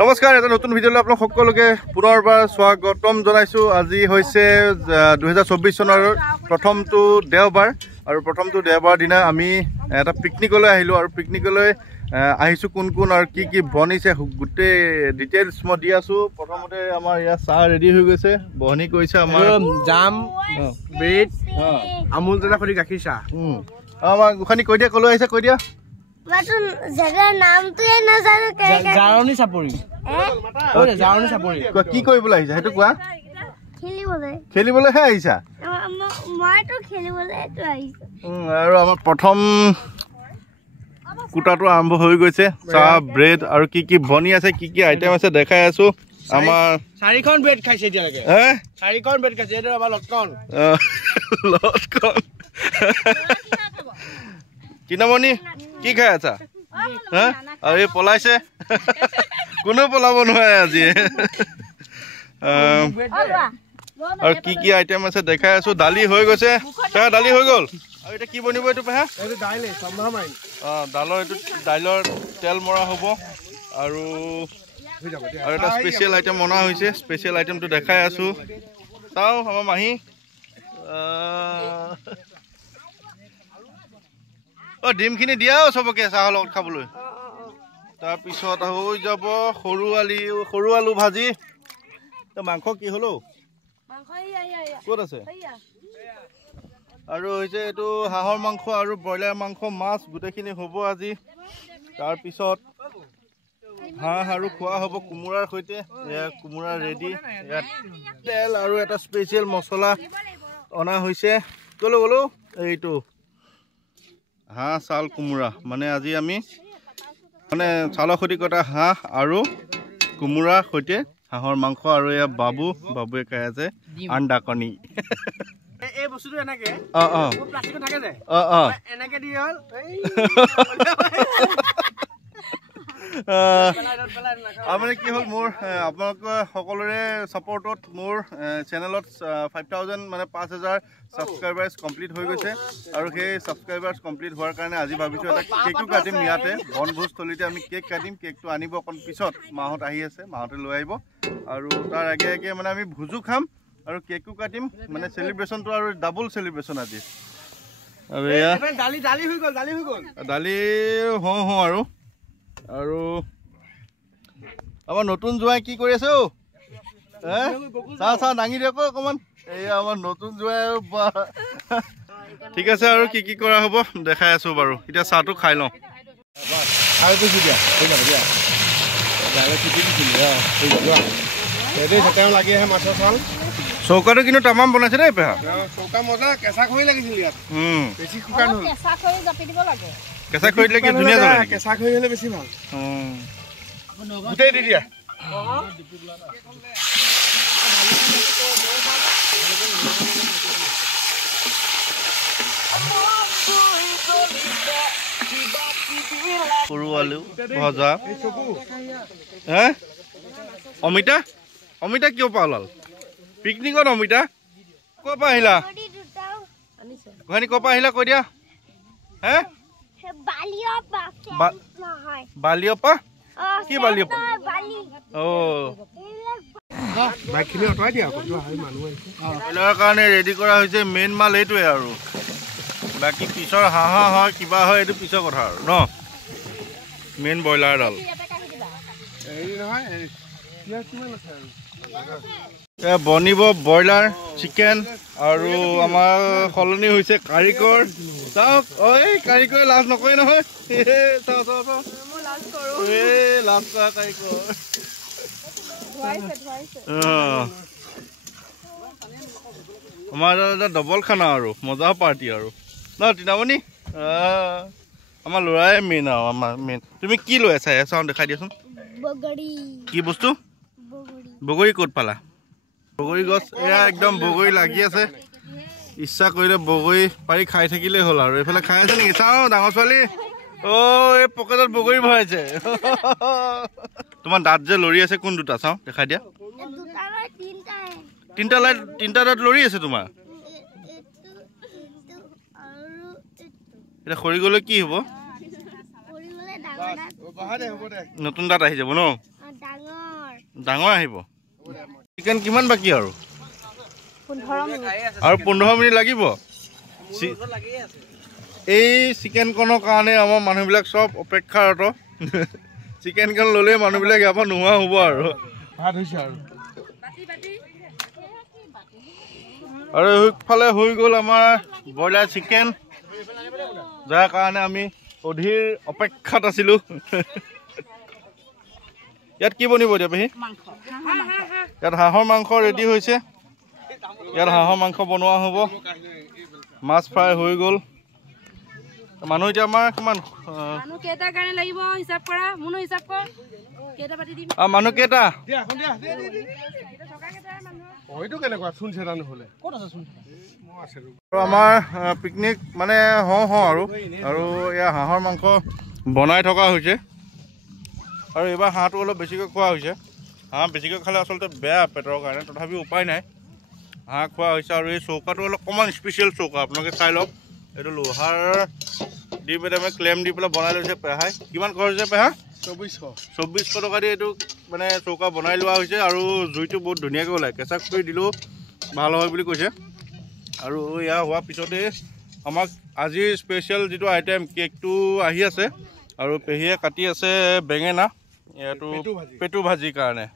নমস্কাৰ, এটা নতুন ভিডিঅ'লৈ আপোনাক সকলোকে পুনৰবাৰ স্বাগতম জনাইছোঁ। আজি হৈছে 2024 চনৰ প্ৰথমটো দেওবাৰ আৰু প্ৰথমটো দেওবাৰ দিনা আমি এটা পিকনিকলৈ আহিলোঁ আৰু পিকনিকলৈ আহিছোঁ কোন কোন আৰু কি কি বনিছে গোটেই ডিটেইলছ মই দি আছোঁ। প্ৰথমতে আমাৰ ইয়াত চাহ ৰেডি হৈ গৈছে, বহনি কৰিছে আমাৰ জাম ব্ৰেড আমুল দাদা সৈতে গাখীৰ চাহ। আমাৰ গোসানী কৈ দিয়া, ক'লৈ আহিছে কৈ দিয়া। কি কৰিবলৈ আহিছা সেইটো কোৱা। খেলিবলৈহে আহিছা আৰু আমাৰ প্ৰথম কুটাটো আৰম্ভ হৈ গৈছে। চাহ ব্ৰেড আৰু কি কি বনি আছে, কি কি আইটেম আছে দেখাই আছো। আমাৰ 4খন ব্ৰেড খাইছে এতিয়ালৈকে, 4খন ব্ৰেড খাইছে। এইটো আমাৰ লটকন কিনামণি কি খাই আছা? আৰু এই পলাইছে, কোনো পলাব নোৱাৰে আজি। আৰু কি কি আইটেম আছে দেখাই আছো। দালি হৈ গৈছে, পেহা দালি হৈ গ'ল। আৰু এতিয়া কি বনিব এইটো পেহা? দাইলৰ এইটো দাইলৰ তেল মৰা হ'ব আৰু এটা স্পেচিয়েল আইটেম বনোৱা হৈছে। স্পেচিয়েল আইটেমটো দেখাই আছো। চাওঁ আমাৰ মাহী ডিমখিনি দিয়া চবকে চাহৰ লগত খাবলৈ। তাৰপিছত হৈ যাব সৰু আলু ভাজি। মাংস কি হলো ক'ত আছে? আৰু হৈছে এইটো হাঁহৰ মাংস আৰু ব্ৰইলাৰ মাংস, মাছ গোটেইখিনি হ'ব আজি। তাৰপিছত হাঁহ আৰু খোৱা হ'ব কোমোৰাৰ সৈতে। কোমোৰা ৰেডি, তেল আৰু এটা স্পেচিয়েল মছলা অনা হৈছে। গ'লো এইটো হাঁহ চাল কোমোৰা, মানে আজি আমি মানে চাউলৰ সৈতে কটা হাঁহ আৰু কোমোৰাৰ সৈতে হাঁহৰ মাংস। আৰু এয়া বাবুৱে খাই আছে আণ্ডা কণী। এই বস্তুটো এনেকে প্লাষ্টিকত থাকে যে এনেকে দি হ'ল মানে কি হ'ল, মোৰ আপোনালোকে সকলোৰে ছাপৰ্টত মোৰ চেনেলত 5000 মানে 5000 ছাবস্ক্ৰাইবাৰ্ছ কমপ্লিট হৈ গৈছে। আৰু সেই ছাবস্ক্ৰাইবাৰ্ছ কমপ্লিট হোৱাৰ কাৰণে আজি ভাবিছোঁ এটা কেকো কাটিম ইয়াতে বনভোজস্থলীতে। আমি কেক কাটিম, কেকটো আনিব অকণ পিছত। মাহঁত আহি আছে, মাহঁতে লৈ আহিব আৰু তাৰ আগে মানে আমি ভোজো খাম আৰু কেকো কাটিম। মানে চেলিব্ৰেশ্যনটো আৰু ডাবল চেলিব্ৰেশ্যন আজি। আৰু এয়া দালি হওঁ আৰু আমাৰ নতুন জোৱাই কি কৰি আছে? চাহ দাঙি দিয়ক অকণমান। এয়া আমাৰ নতুন জোৱাই আৰু ঠিক আছে। আৰু কি কি কৰা হ'ব দেখাই আছো বাৰু। এতিয়া চাহটো খাই লওঁ। লাগি আহে মাছৰ চাল। চৌকাটো কিন্তু তামাম বনাইছে দেই পেহা। চৌকা মজা, কেঁচা খৰি লাগিছিল ইয়াত। বেছি শুকান হ'ল। কেঁচা খৰি দিলে কি ধুনীয়া জ্বলে? কেঁচা খৰি হ'লে বেছি ভাল। গোটেই দি দিয়া। সৰু আলু ভজা। অমিতা কিয় পৰা ওলাল পিকনিকত? অমিতা ক'ৰ পৰা আহিলা? গোহানি ক'ৰ পৰা আহিলা কৈ দিয়া। বালিৰ পৰা? কি বালিৰ পৰা? ব্ৰইলাৰৰ কাৰণে ৰেডি কৰা হৈছে। মেইন মাল এইটোৱে আৰু বাকী পিছৰ হাঁহ হয় কিবা হয় এইটো পিছৰ কথা আৰু ন। মেইন ব্ৰইলাৰডাল বনিব। ব্ৰইলাৰ, চিকেন আৰু আমাৰ সলনি হৈছে কাৰিকৰ। চাওক এই কাৰিকৰে লাজ নকৰে নহয়। লাজ কৰা কাৰিকৰ। আমাৰ এটা ডবল খানা আৰু মজা পাৰ্টি আৰু ন টিনামণি। আমাৰ ল'ৰাই মেইন আৰু আমাৰ মেইন। তুমি কি লৈ আছা? চাওঁ দেখাই দিয়াচোন। কি বস্তু? বগৰী ক'ত পালা? বগৰী গছ এয়া একদম বগৰী লাগি আছে। ইচ্ছা কৰিলে বগৰী পাৰি খাই থাকিলেই হ'ল। আৰু এইফালে খাই আছে নেকি? চাওঁ ডাঙৰ ছোৱালী। এই পকেটত বগৰী ভৰাইছে। তোমাৰ দাঁত যে লৰি আছে কোন দুটা? চাওঁ দেখাই দিয়া। তিনিটা দাঁত লৰি আছে তোমাৰ। এটা সৰি গ'লে কি হ'ব? নতুন দাঁত আহি যাব ন? ডাঙৰ আহিব চিকেন কিমান বাকী আৰু 15 মিনিট আৰু 15 মিনিট লাগিব এই চিকেনকনৰ কাৰণে আমাৰ মানুহবিলাক চব অপেক্ষাৰত চিকেনকন ল'লে মানুহবিলাক ইয়াৰ পৰা নোহোৱা হ'ব আৰু ভাত হৈছে আৰু এইফালে হৈ গ'ল আমাৰ ব্ৰইলাৰ চিকেন যাৰ কাৰণে আমি অধীৰ অপেক্ষাত আছিলোঁ ইয়াত কি বনিব এতিয়া পেহী ইয়াত হাঁহৰ মাংস ৰেডি হৈছে ইয়াত হাঁহৰ মাংস বনোৱা হ'ব মাছ ফ্ৰাই হৈ গ'ল মানুহ এতিয়া আমাৰ কিমান মানুহ কেইটাৰ কাৰণে লাগিব হিচাপ কৰা মুনো হিচাপ কৰ কেইটা পাতি দিম মানুহ কেইটা হয়তো কেনেকুৱা চুন চেৰা নহ'লে ক'ত আছে চুন আমাৰ পিকনিক মানে হওঁ আৰু এয়া হাঁহৰ মাংস বনাই থকা হৈছে আৰু এইবাৰ হাঁহটো অলপ বেছিকৈ খোৱা হৈছে হাঁহ বেছিকৈ খালে আচলতে বেয়া পেটৰ কাৰণে তথাপিও উপায় নাই হাঁহ খোৱা হৈছে আৰু এই চৌকাটো অলপ অকণমান স্পেচিয়েল চৌকা আপোনালোকে চাই লওক এইটো লোহাৰ দি পেলাই মানে ক্লেম দি পেলাই বনাই লৈছে পেহাই কিমান খৰচ হৈছে পেহা 2400 টকা দি এইটো মানে চৌকা বনাই লোৱা হৈছে আৰু জুইটো বহুত ধুনীয়াকৈ ওলায় কেঁচা খৰি দিলেও ভাল হয় বুলি কৈছে আৰু এয়া হোৱাৰ পিছতে আমাক আজিৰ স্পেচিয়েল যিটো আইটেম কেকটো আহি আছে আৰু পেহীয়ে কাটি আছে বেঙেনা এইটো পেটু ভাজিৰ কাৰণে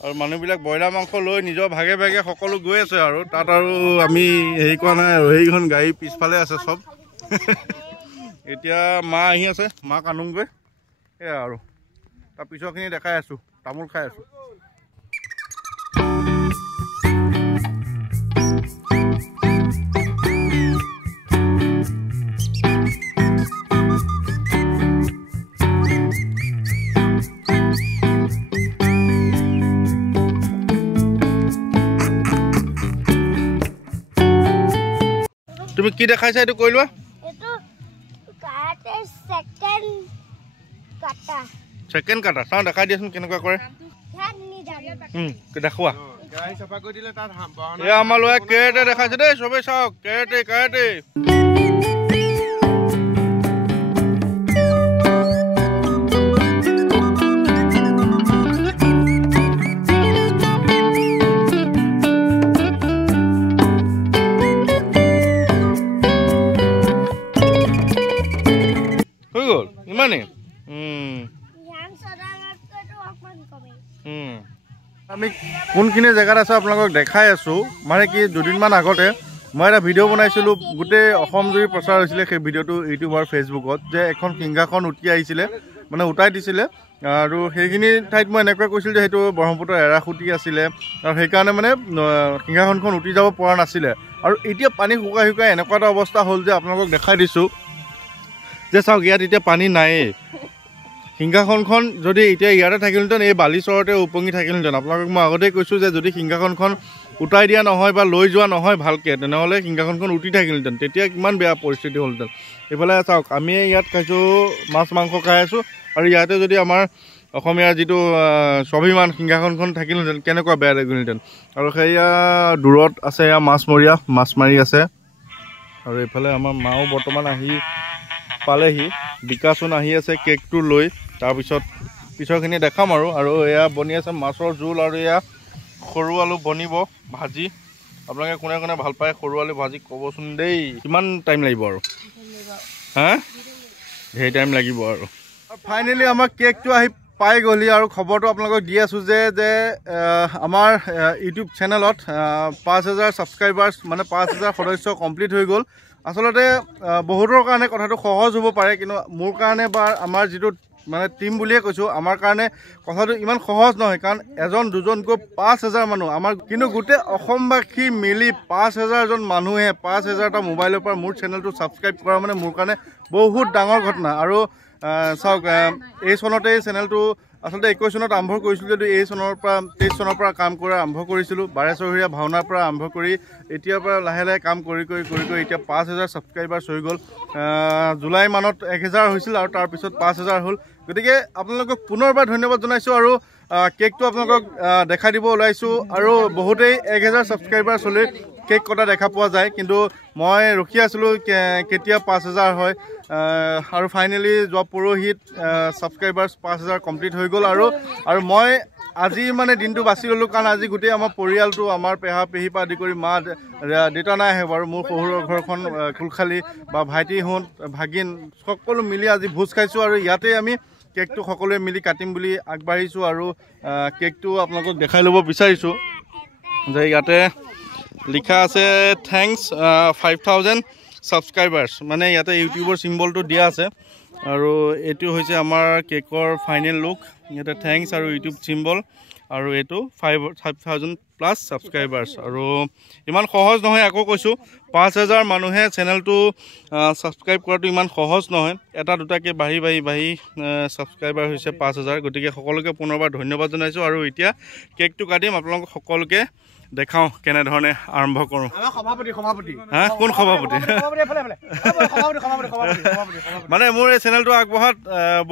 আৰু মানুহবিলাক ব্ৰইলাৰ মাংস লৈ নিজৰ ভাগে ভাগে সকলো গৈ আছে আৰু তাত আৰু আমি হেৰি কৰা নাই আৰু সেইখন গাড়ী পিছফালে আছে চব এতিয়া মা আহি আছে মাক আনোগৈ এয়া আৰু তাৰ পিছৰখিনি দেখাই আছোঁ তামোল খাই আছোঁ তুমি কি দেখাইছা এইটো কৈ লোৱা এটো কাটে সেকেন্ড কাটা চাও দেখাই দিয়াচোন কেনেকুৱা কৰে দেখুৱা গাই চাফা কৰি দিলে তাত এয়া আমাৰ ল'ৰাই কেৰেটে দেখাইছে দেই চবেই চাওক কেৰেটে হৈ গ'ল ইমানেই আমি কোনখিনি জেগাত আছোঁ আপোনালোকক দেখাই আছোঁ মানে কি দুদিনমান আগতে মই এটা ভিডিঅ' বনাইছিলোঁ গোটেই অসম জুৰি প্ৰচাৰ হৈছিলে সেই ভিডিঅ'টো ইউটিউব আৰু ফেচবুকত যে এখন সিংহাখন উটি আহিছিলে মানে উটাই দিছিলে আৰু সেইখিনি ঠাইত মই এনেকৈ কৈছিলোঁ যে সেইটো ব্ৰহ্মপুত্ৰৰ এৰাসুটি আছিলে আৰু সেইকাৰণে মানে সিংহাসনখন উটি যাব পৰা নাছিলে আৰু এতিয়া পানী শুকাই এনেকুৱা এটা অৱস্থা হ'ল যে আপোনালোকক দেখাই দিছোঁ যে চাওক ইয়াত এতিয়া পানী নায়েই সিংহাসনখন যদি এতিয়া ইয়াতে থাকিলহেঁতেন এই বালিচৰতে উপঙি থাকিলহেঁতেন আপোনালোকক মই আগতেই কৈছোঁ যে যদি সিংহাসনখন উটাই দিয়া নহয় বা লৈ যোৱা নহয় ভালকৈ তেনেহ'লে সিংহাসনখন উটি থাকিলহেঁতেন তেতিয়া কিমান বেয়া পৰিস্থিতি হ'লহেঁতেন এইফালে চাওক আমি ইয়াত খাইছোঁ মাছ মাংস খাই আছোঁ আৰু ইয়াতে যদি আমাৰ অসমীয়াৰ যিটো স্বাভিমান সিংহাসনখন থাকিলহেঁতেন কেনেকুৱা বেয়া লাগিলহেঁতেন আৰু সেয়া দূৰত আছে এয়া মাছমৰীয়া মাছ মাৰি আছে আৰু এইফালে আমাৰ মাও বৰ্তমান আহি পালেহি বিকাশোন আহি আছে কেকটো লৈ তাৰপিছত পিছৰখিনি দেখাম আৰু এয়া বনি আছে মাছৰ জোল আৰু এয়া সৰু আলু বনিব ভাজি আপোনালোকে কোনে কোনে ভাল পায় সৰু আলু ভাজি ক'বচোন দেই কিমান টাইম লাগিব আৰু হা ধেৰ টাইম লাগিব আৰু ফাইনেলি আমাৰ কেকটো আহি পাই গ'লি আৰু খবৰটো আপোনালোকক দি আছোঁ যে আমাৰ ইউটিউব চেনেলত 5000 ছাবস্ক্ৰাইবাৰ্ছ মানে 5000 সদস্য কমপ্লিট হৈ গ'ল আচলতে বহুতৰ কাৰণে কথাটো সহজ হ'ব পাৰে কিন্তু মোৰ কাৰণে বা আমাৰ যিটো মানে টিম বুলিয়ে কৈছোঁ আমাৰ কাৰণে কথাটো ইমান সহজ নহয় কাৰণ এজন দুজনকৈ 5000 মানুহ আমাৰ কিন্তু গোটেই অসমবাসী মিলি 5000জন মানুহে 5000টা মোবাইলৰ পৰা মোৰ চেনেলটো ছাবস্ক্ৰাইব কৰা মানে মোৰ কাৰণে বহুত ডাঙৰ ঘটনা আৰু চাওক এই চনতেই চেনেলটো আচলতে 21 চনত আৰম্ভ কৰিছিলোঁ যদিও এই চনৰ পৰা 23 চনৰ পৰা কাম কৰা আৰম্ভ কৰিছিলোঁ বাৰেচহৰীয়া ভাওনাৰ পৰা আৰম্ভ কৰি এতিয়াৰ পৰা লাহে লাহে কাম কৰি এতিয়া 5000 ছাবস্ক্ৰাইবাৰ্ছ হৈ গ'ল জুলাই মানত 1000 হৈছিল আৰু তাৰপিছত 5000 হ'ল গতিকে আপোনালোকক পুনৰবাৰ ধন্যবাদ জনাইছোঁ আৰু কেকটো আপোনালোকক দেখাই দিব ওলাইছোঁ আৰু বহুতেই 1000 ছাবস্ক্ৰাইবাৰ্ছ হ'লে কেক কটা দেখা পোৱা যায় কিন্তু মই ৰখি আছিলোঁ কেতিয়া 5000 হয় আৰু ফাইনেলি যোৱা পৰহিত ছাবস্ক্ৰাইবাৰ্ছ 5000 কমপ্লিট হৈ গ'ল আৰু মই আজি মানে দিনটো বাছি ল'লোঁ কাৰণ আজি গোটেই আমাৰ পৰিয়ালটো আমাৰ পেহা পেহীৰ পৰা আদি কৰি মা দেউতা নাই আহে বাৰু মোৰ শহুৰৰ ঘৰখন কুলখালি বা ভাইটিহঁত ভাগিন সকলো মিলি আজি ভোজ খাইছোঁ আৰু ইয়াতে আমি কেকটো সকলোৱে মিলি কাটিম বুলি আগবাঢ়িছোঁ আৰু কেকটো আপোনালোকক দেখাই ল'ব বিচাৰিছোঁ যে ইয়াতে লিখা আছে থেংকছ 5000 ছাবস্ক্ৰাইবাৰ্ছ মানে ইয়াতে ইউটিউবৰ চিম্বলটো দিয়া আছে আৰু এইটো হৈছে আমাৰ কেকৰ ফাইনেল লুক ইয়াতে থেংকছ আৰু ইউটিউব চিম্বল আৰু এইটো 5000 প্লাছ ছাবস্ক্ৰাইবাৰ্ছ আৰু ইমান সহজ নহয় আকৌ কৈছোঁ 5000 মানুহে চেনেলটো ছাবস্ক্ৰাইব কৰাটো ইমান সহজ নহয় এটা দুটাকৈ বাঢ়ি ছাবস্ক্ৰাইবাৰ হৈছে 5000 গতিকে সকলোকে পুনৰবাৰ ধন্যবাদ জনাইছোঁ আৰু এতিয়া কেকটো কাটিম আপোনালোকক সকলোকে দেখাওঁ কেনেধৰণে আৰম্ভ কৰোঁ হা কোন সভাপতি মানে মোৰ এই চেনেলটো আগবঢ়াত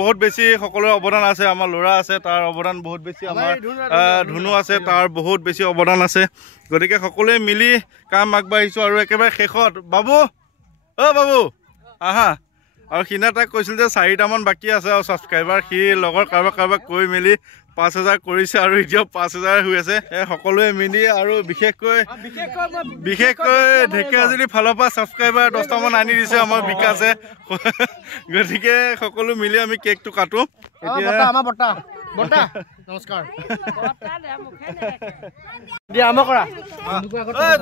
বহুত বেছি সকলোৰে অৱদান আছে আমাৰ ল'ৰা আছে তাৰ অৱদান বহুত বেছি আমাৰ ধুনু আছে তাৰ বহুত বেছি অৱদান আছে গতিকে সকলোৱে মিলি কাম আগবাঢ়িছোঁ আৰু একেবাৰে শেষত বাবু বাবু আহা আৰু সিদিনা তাক কৈছিল যে 4টামান বাকী আছে আৰু ছাবস্ক্ৰাইবাৰ সি লগৰ কাৰোবাক কৈ মেলি 5000 কৰিছে আৰু এতিয়া 5000 হৈ আছে সকলোৱে মিলি আৰু বিশেষকৈ ঢেকীয়াজুলি ফালৰ পৰা ছাবস্ক্ৰাইবাৰ 10টামান আনি দিছে আমাৰ বিকাশে গতিকে সকলো মিলি আমি কেকটো কাটো এতিয়া নমস্কাৰ দিয়া আৰম্ভ কৰা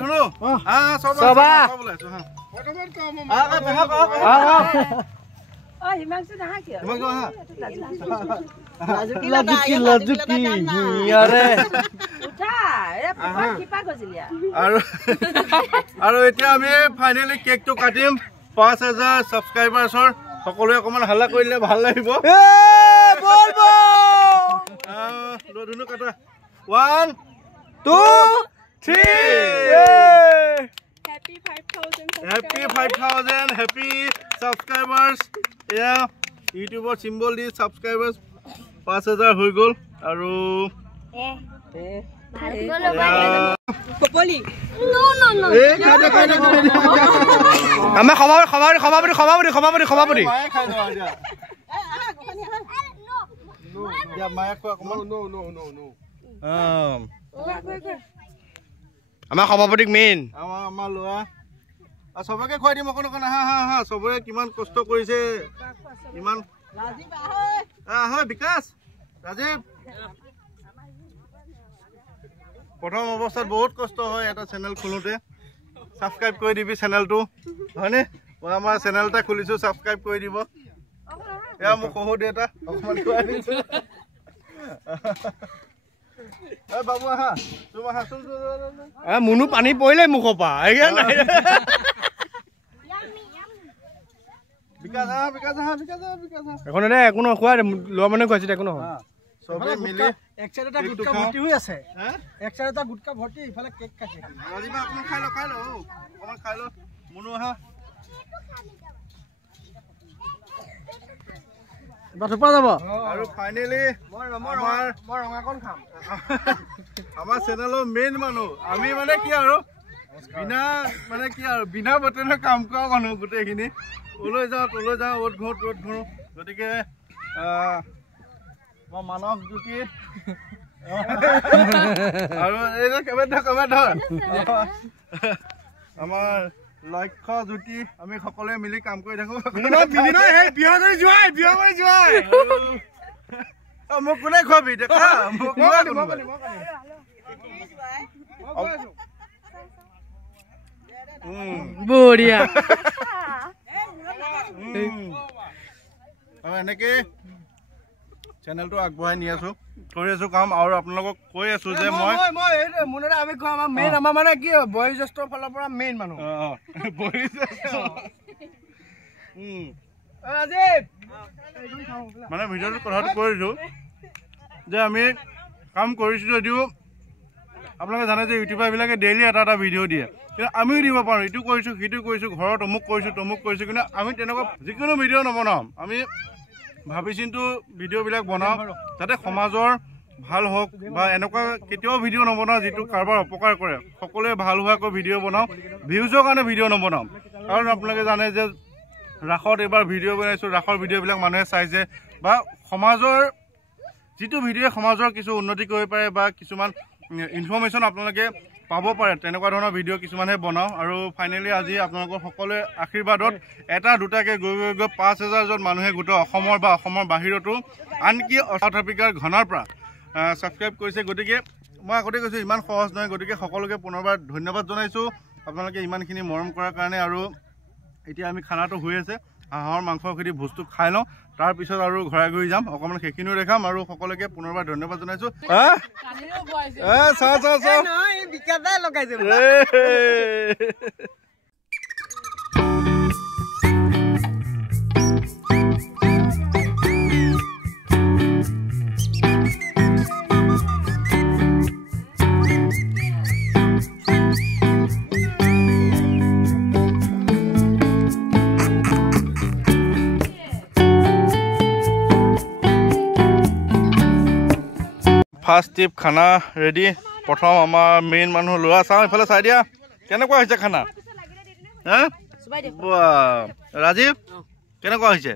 ধুনু হিমাংশু নাহা কিয় আৰু এতিয়া আমি ফাইনেলি কেকটো কাটিম 5000 ছাবস্ক্ৰাইবাৰ্ছৰ সকলোৱে অকণমান হাল্লা কৰিলে ভাল লাগিব ধুনু কাটা 1 2 3 Happy 5000 happy subscribers yeah YouTuber symbol di subscribers 5000 হৈ গল আৰু পপলি এই খাইদে আমাৰ সভাপতি মায়ে খাই দাও দিয়া মায়ে কোৱা কমন নো আমাৰ সভাপতিক মেইন আমাৰ লোৱা সবকে খুৱাই দিম অকণ হা সবৰে কিমান কষ্ট কৰিছে ইমান হয় বিকাশ ৰাজীৱ প্ৰথম অৱস্থাত বহুত কষ্ট হয় এটা চেনেল খোলোতে সাবস্ক্ৰাইব কৰি দিবি চেনেলটো হয়নে মই আমাৰ চেনেল এটা খুলিছো সাবস্ক্ৰাইব কৰি দিব এয়া মোক কহো দে এটা অকমান খুৱাই দিছো বাবু আহা তুমি আহা মুনু পানী পৰিলে মুখৰ পৰা এখন একো নোখোৱা লোৱা মানে খুৱাইছে একো নহয় সবে মিলি এক সাইড এটা গুটকা ভৰ্তি হৈ আছে এক সাইড এটা গুটকা ভৰ্তি ইফালে কেক কাটে ৰাজিবা আপুনি খাই ল অকমান খাই ল মুনু আহা বাটুপা যাব আৰু ফাইনেলি মই ৰঙাকণ খাম আমাৰ চেনেলৰ মেইন মানুহ আমি মানে কি আৰু বিনা বটনে কাম কৰা মানুহ গোটেইখিনি ওলৈ যাওঁ অ'ত ঘূৰো গতিকে মই মানস জ্যোতি আৰু এই যে কেমেৰা ধৰ আমাৰ লক্ষ্য জ্যোতি আমি সকলোৱে মিলি কাম কৰি থাকো মোক কোনে খুৱাবি দেখা বঢ়িয়া এনেকে চেনেলটো আগবঢ়াই নি আছো কৰি আছো কাম আৰু আপোনালোকক কৈ আছো যে মই আমি কোৱা আমাৰ মেইন আমাৰ মানে কি বয়োজ্যেষ্ঠৰ ফালৰ পৰা মেইন মানুহ মানে ভিডিঅ'টোত কথাটো কৈ দিছো যে আমি কাম কৰিছো যদিও আপোনালোকে জানে যে ইউটিউবাৰবিলাকে ডেইলি এটা ভিডিঅ' দিয়ে কিন্তু আমিও দিব পাৰোঁ ইটো কৰিছোঁ সিটো কৰিছোঁ ঘৰত তমুক কৰিছোঁ কিন্তু আমি তেনেকুৱা যিকোনো ভিডিঅ' নবনাওঁ আমি ভাবি চিন্তি ভিডিঅ'বিলাক বনাওঁ যাতে সমাজৰ ভাল হওক বা এনেকুৱা কেতিয়াও ভিডিঅ' নবনাওঁ যিটো কাৰোবাৰ অপকাৰ কৰে সকলোৱে ভাল হোৱাকৈ ভিডিঅ' বনাওঁ ভিউজৰ কাৰণে ভিডিঅ' নবনাওঁ কাৰণ আপোনালোকে জানে যে ৰাসত এইবাৰ ভিডিঅ' বনাইছোঁ ৰাসৰ ভিডিঅ'বিলাক মানুহে চাইছে বা সমাজৰ যিটো ভিডিঅ'য়ে সমাজৰ কিছু উন্নতি কৰিব পাৰে বা কিছুমান ইনফৰ্মেশ্যন আপোনালোকে পাব পাৰে তেনেকুৱা ধৰণৰ ভিডিঅ' কিছুমানহে বনাওঁ আৰু ফাইনেলি আজি আপোনালোকৰ সকলোৰে আশীৰ্বাদত এটা দুটাকৈ গৈ ৫,০০০জন মানুহে গোটেই অসমৰ বা অসমৰ বাহিৰতো আনকি চাউথ আফ্ৰিকাৰ ঘনাৰ পৰা ছাবস্ক্ৰাইব কৰিছে গতিকে মই আগতে কৈছোঁ ইমান সহজ নহয় গতিকে সকলোকে পুনৰবাৰ ধন্যবাদ জনাইছোঁ আপোনালোকে ইমানখিনি মৰম কৰাৰ কাৰণে আৰু এতিয়া আমি খানাটো হৈ আছে হাঁহৰ মাংসখিনি ভোজটো খাই লওঁ তাৰপিছত আৰু ঘূৰাই ঘূৰি যাম অকণমান সেইখিনিও দেখাম আৰু সকলোকে পুনৰবাৰ ধন্যবাদ জনাইছোঁ ফাৰ্ষ্ট টিপ খানা ৰেডি প্ৰথম আমাৰ মেইন মানুহ লোৱা চাওঁ এইফালে চাই দিয়া কেনেকুৱা হৈছে খানা হা ৰাজীৱ কেনেকুৱা হৈছে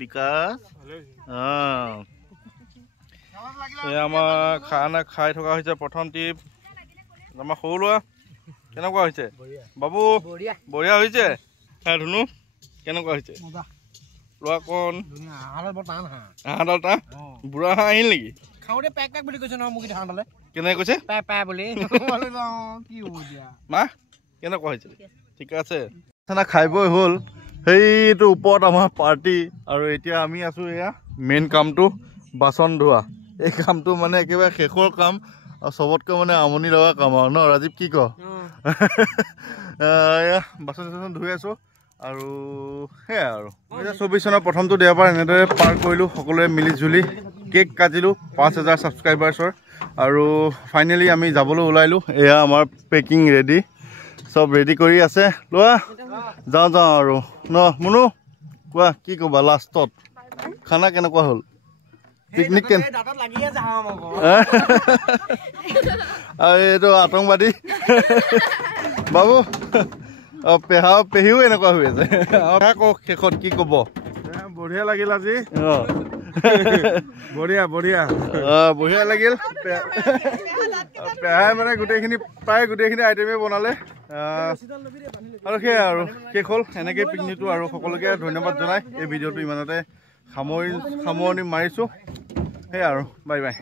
বিকাশ এই আমাৰ খানা খাই থকা হৈছে প্ৰথম টিপ আমাৰ সৰু লোৱা কেনেকুৱা হৈছে বাবু বঢ়িয়া হৈছে ধুনু কেনেকুৱা হৈছে লোৱা কণ হাঁহডাল টা বুঢ়া হাঁহ আহিল নেকি খাওঁতে পেক পেক বুলি কৈছে নহয় মোক হাঁহডালে কেনেকৈ কৈছে পেক পেক বুলি কি হ'ব এতিয়া মা কেনেকুৱা হৈছে ঠিক আছে খানা খাই বৈ হ'ল সেইটো ওপৰত আমাৰ পাৰ্টি আৰু এতিয়া আমি আছোঁ এয়া মেইন কামটো বাচন ধোৱা এই কামটো মানে একেবাৰে শেষৰ কাম আৰু চবতকৈ মানে আমনি লগা কাম আৰু ন ৰাজীৱ কি ক এয়া বাচন চাচন ধুই আছোঁ আৰু সেয়াই আৰু ২০২৪ চনৰ প্ৰথমটো দেওবাৰ এনেদৰে পাৰ কৰিলোঁ সকলোৱে মিলি জুলি কেক কাটিলোঁ ৫,০০০ ছাবস্ক্ৰাইবাৰ্ছৰ আৰু ফাইনেলি আমি যাবলৈ ওলাইলোঁ এয়া আমাৰ পেকিং ৰেডি চব ৰেডি কৰি আছে লোৱা যাওঁ আৰু ন মুনু কোৱা কি ক'বা লাষ্টত খানা কেনেকুৱা হ'ল পিকনিক আৰু এইটো আতংবাদী বাবু পেহা পেহীও এনেকুৱা হৈ আছে কওক শেষত কি ক'ব বঢ়িয়া লাগিল আজি বঢ়িয়া লাগিল পেহাই মানে প্ৰায় গোটেইখিনি আইটেমেই বনালে আৰু সেয়াই আৰু শেষ হ'ল এনেকৈ পিকনিকটো আৰু সকলোকে ধন্যবাদ জনাই এই ভিডিঅ'টো ইমানতে সামৰণি মাৰিছোঁ সেয়াই আৰু বাই বাই